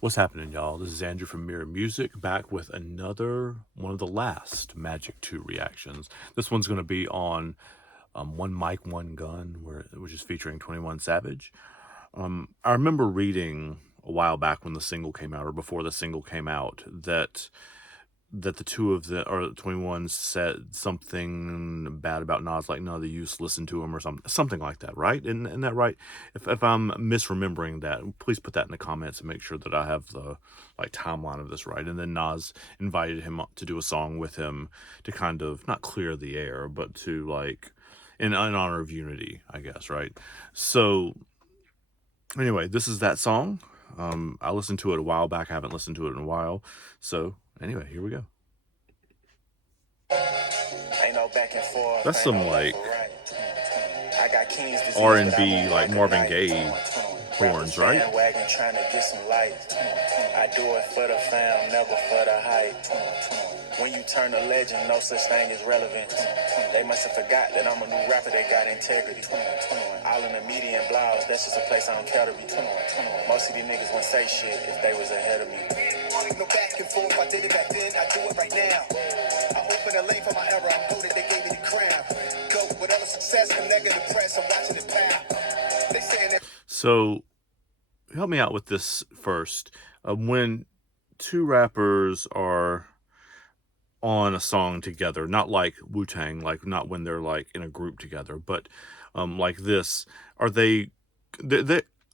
What's happening, y'all? This is Andrew from Mirror Music, back with another one of the last Magic 2 reactions. This one's going to be on One Mic, One Gun, which is featuring 21 Savage. I remember reading a while back when the single came out, or before the single came out, that the two of the, or 21 said something bad about Nas, like none of the youths listened to him or something like that, right? Isn't that right? If I'm misremembering that, please put that in the comments and make sure that I have the timeline of this right. And then Nas invited him up to do a song with him to kind of not clear the air, but to in honor of unity, I guess, right? So anyway, this is that song. I listened to it a while back. I haven't listened to it in a while. So anyway, here we go. Ain't no back and forth. That's some R&B, like Marvin Gaye horns, right? Trying to get some light. I do it for the fam, never for the hype. When you turn a legend, no such thing as relevant. They must have forgot that I'm a new rapper that got integrity. All in the media and blogs, that's just a place I don't care to be. Most of these niggas wouldn't say shit if they was ahead of me. No back and forth, I did it back then, I do it right now. I open a lane for my era, I'm voted, they gave me the crown. Go, whatever success, I'm negative press, I'm watching it pound. They saying that. So, help me out with this first. When two rappers are on a song together, not like Wu-Tang, like not when they're like in a group together, but like this, are they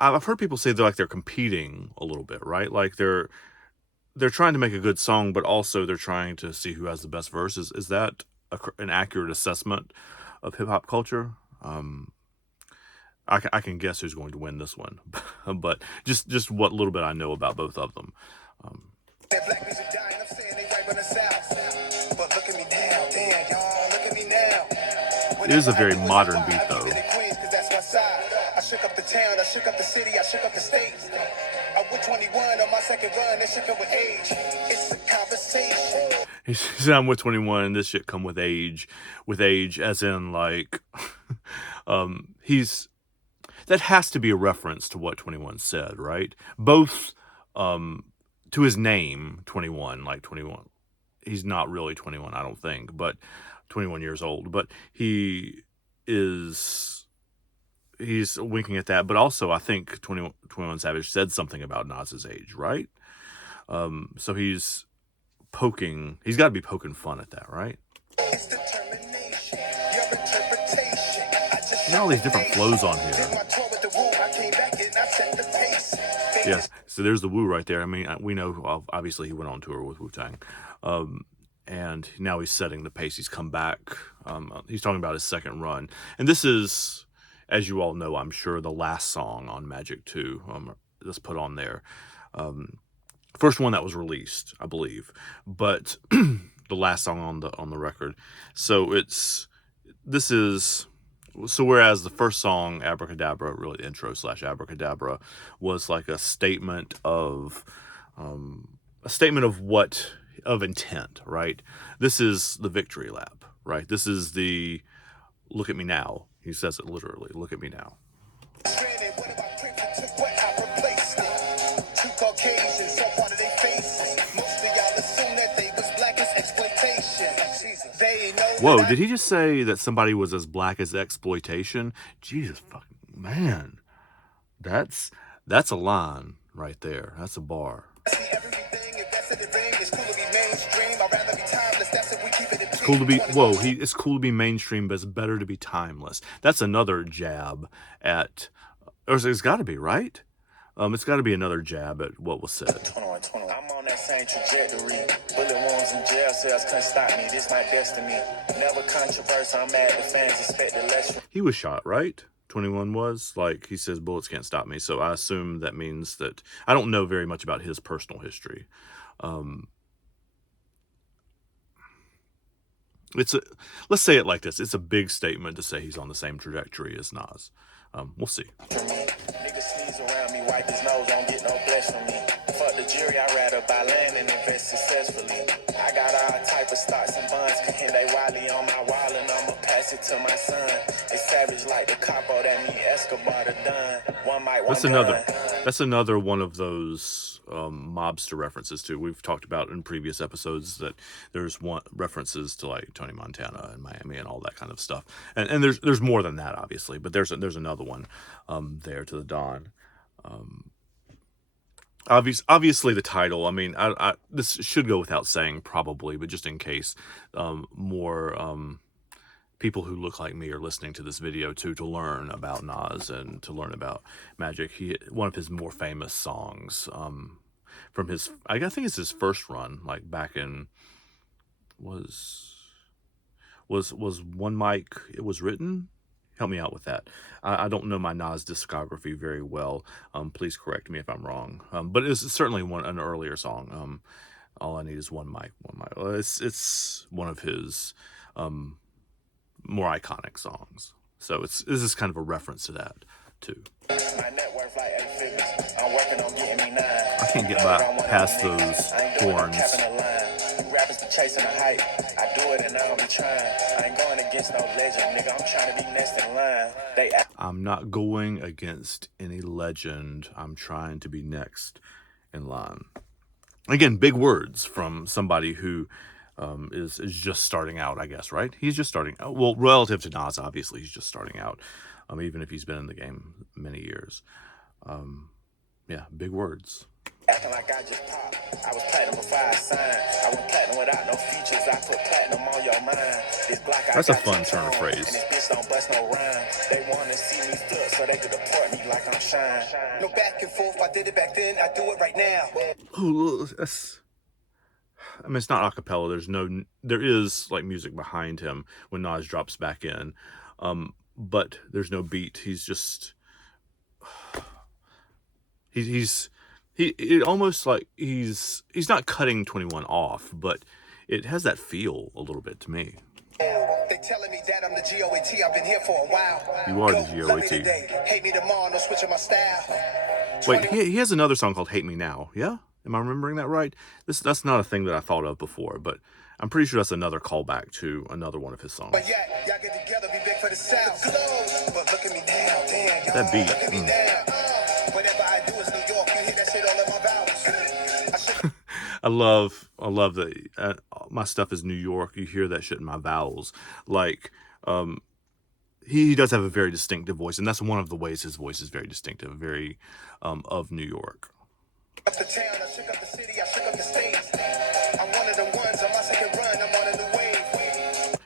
I've heard people say they're competing a little bit, right? Like they're trying to make a good song, but also they're trying to see who has the best verses. Is that an accurate assessment of hip-hop culture? I can guess who's going to win this one, but just what little bit I know about both of them. It is a very modern beat, though. I shook up the town, I shook up the city, I shook up the state. I'm with 21 on my second run, that shit come with age. It's a conversation. He said, I'm with 21 and this shit come with age as in that has to be a reference to what 21 said, right? Both to his name, 21, like 21. He's not really 21, I don't think, but 21 years old. But he's winking at that. But also, I think 21 Savage said something about Nas's age, right? So he's got to be poking fun at that, right? And all these different flows on here. Yeah, so there's the Wu right there. I mean, we know, obviously, he went on tour with Wu-Tang. And now he's setting the pace. He's come back. He's talking about his second run. And this is, as you all know, I'm sure, the last song on Magic 2 that's put on there. First one that was released, I believe. But the last song on the record. So whereas the first song, Abracadabra, really the intro / Abracadabra, was like a statement of intent, right? This is the victory lap, right? This is the look at me now. He says it literally, look at me now. Whoa, did he just say that somebody was as black as exploitation? Jesus fucking man. That's a line right there. That's a bar. It's cool to be it's cool to be mainstream, but it's better to be timeless. That's another jab at, or it's got to be, right? It's got to be another jab at what was said. I'm on that same trajectory. Bullet wounds in jail cells can't stop me. This my destiny. Never controversial. I'm mad the fans expected less. He was shot, right? 21 was, like, he says bullets can't stop me. So I assume that means that I don't know very much about his personal history. Let's say it like this. It's a big statement to say he's on the same trajectory as Nas. We'll see. Niggas sneeze around me, wipe his nose, don't get no bless from me. Fuck the jury, I'd rather buy land and invest successfully. I got all type of stocks and bonds, and they wildly on my wall, and I'ma pass it to my son. It's savage like the capo, that mean Escobar the Don. One Mike, That's one another gun. that's another one of those mobster references too. We've talked about in previous episodes that there's one references to like Tony Montana and Miami and all that kind of stuff. And there's more than that obviously, but there's another one there to the Don. Obviously the title. I mean, this should go without saying probably, but just in case more people who look like me are listening to this video too, to learn about Nas and to learn about Magic. One of his more famous songs from his, I think it's his first run, like back in was One Mic It Was Written. Help me out with that. I don't know my Nas discography very well. Please correct me if I'm wrong. But it's certainly an earlier song. All I Need Is One Mic, One Mic. Well, it's one of his more iconic songs. So this is kind of a reference to that too. My net worth like 8 figures. I'm working on getting me 9. I can't get past those horns. Rappers be chasing the hype. I do it and I don't be trying. I ain't going against no legend, nigga. I'm trying to be next in line. I'm not going against any legend. I'm trying to be next in line. Again, big words from somebody who is just starting out, I guess, right? He's just starting out. Well, relative to Nas, obviously, he's just starting out, even if he's been in the game many years. Yeah, big words. Acting like I just popped. I was platinum before I signed. I went platinum without no features. I put platinum on your mind. This block I That's a got fun you turn of on, phrase. And this bitch don't bust no rhyme. They wanna see me flip, so they could deport me like I'm shine. No back and forth. I did it back then. I do it right now. Oh, I mean, it's not a cappella. There is like music behind him when Nas drops back in, but there's no beat. He's just it almost like he's not cutting 21 off, but it has that feel a little bit to me. They telling me that I'm the GOAT. I've been here for a while. You are the GOAT. Hate me tomorrow, no switching my style. Wait, he has another song called "Hate Me Now." Yeah, am I remembering that right? That's not a thing that I thought of before, but I'm pretty sure that's another callback to another one of his songs. But yeah, y'all get together, be big for the South. But look at me now, damn, y'all. That beat. Look at me now. Whatever I do is New York. You hear that shit all in my vowels. I love that my stuff is New York. You hear that shit in my vowels. Like, he does have a very distinctive voice, and that's one of the ways his voice is very distinctive, very of New York. Up the town, I shook up the city, I shook up the states. I'm one of them ones, on my second run, I'm on a new wave.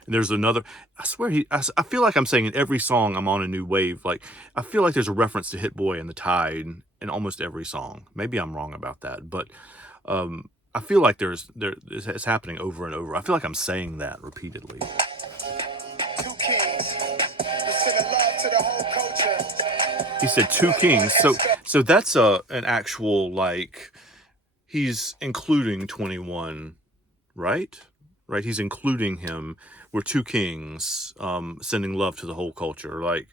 And there's another, I swear I feel like I'm saying in every song I'm on a new wave. Like, I feel like there's a reference to Hit Boy and the Tide in almost every song. Maybe I'm wrong about that, but I feel like it's happening over and over. I feel like I'm saying that repeatedly. Two kings, we send a love to the whole culture. He said 2 kings. So that's an actual, like, he's including 21, right? Right? He's including him. We're 2 kings, sending love to the whole culture. Like,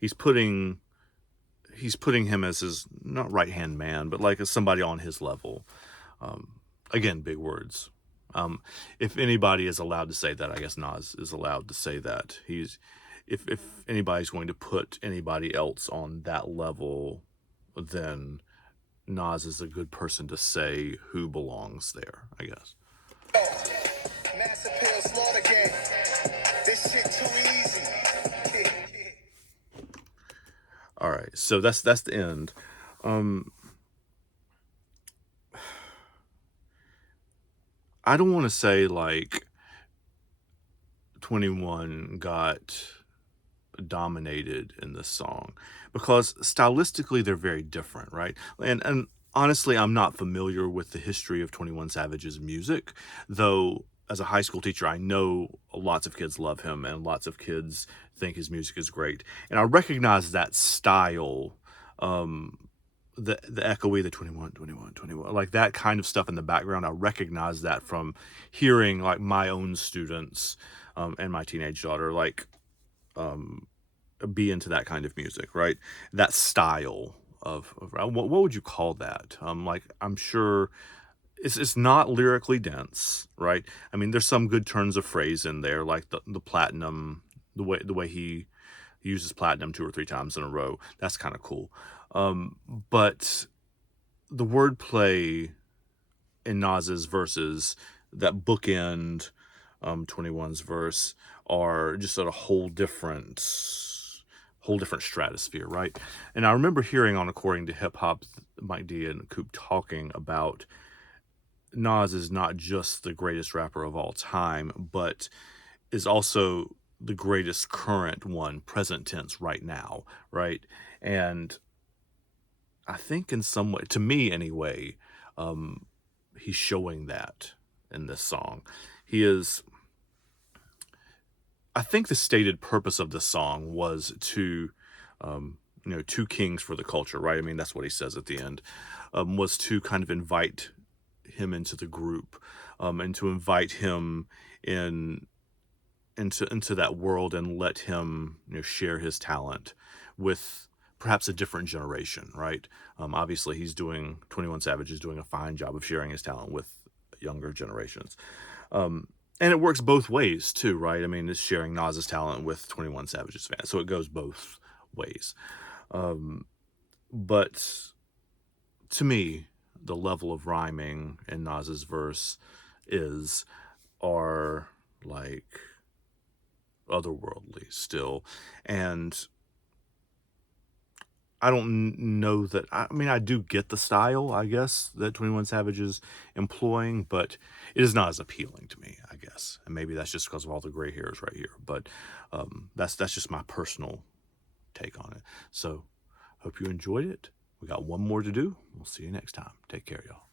he's putting him as his, not right-hand man, but like as somebody on his level. Again, big words. If anybody is allowed to say that, I guess Nas is allowed to say that. If anybody's going to put anybody else on that level, then Nas is a good person to say who belongs there, I guess. Mass appeal, slaughter gang. This shit too easy. All right, so that's the end. I don't want to say like 21 got dominated in this song, because stylistically they're very different, right? And honestly, I'm not familiar with the history of 21 Savage's music, though as a high school teacher, I know lots of kids love him and lots of kids think his music is great. And I recognize that style, the echoey, the 21, 21, 21, like that kind of stuff in the background. I recognize that from hearing like my own students and my teenage daughter, like, be into that kind of music, right? That style of what would you call that? Like, I'm sure it's not lyrically dense, right? I mean, there's some good turns of phrase in there, like the platinum, the way he uses platinum 2 or 3 times in a row. That's kind of cool. But the wordplay in Nas's verses that bookend 21's verse are just at a whole different stratosphere, right? And I remember hearing on According to Hip Hop, Mike D and Coop talking about Nas is not just the greatest rapper of all time, but is also the greatest current one, present tense right now, right? And I think in some way, to me anyway, um, he's showing that in this song. He is, I think the stated purpose of the song was to, two kings for the culture, right? I mean, that's what he says at the end, was to kind of invite him into the group, and to invite him in into that world and let him share his talent with perhaps a different generation, right? Obviously, 21 Savage is doing a fine job of sharing his talent with younger generations. And it works both ways too, right? I mean, it's sharing Nas's talent with 21 Savage's fans, so it goes both ways. But to me, the level of rhyming in Nas's verse are like otherworldly still. And I don't know that, I mean, I do get the style, I guess, that 21 Savage is employing, but it is not as appealing to me, I guess. And maybe that's just because of all the gray hairs right here. But that's just my personal take on it. So hope you enjoyed it. We got one more to do. We'll see you next time. Take care, y'all.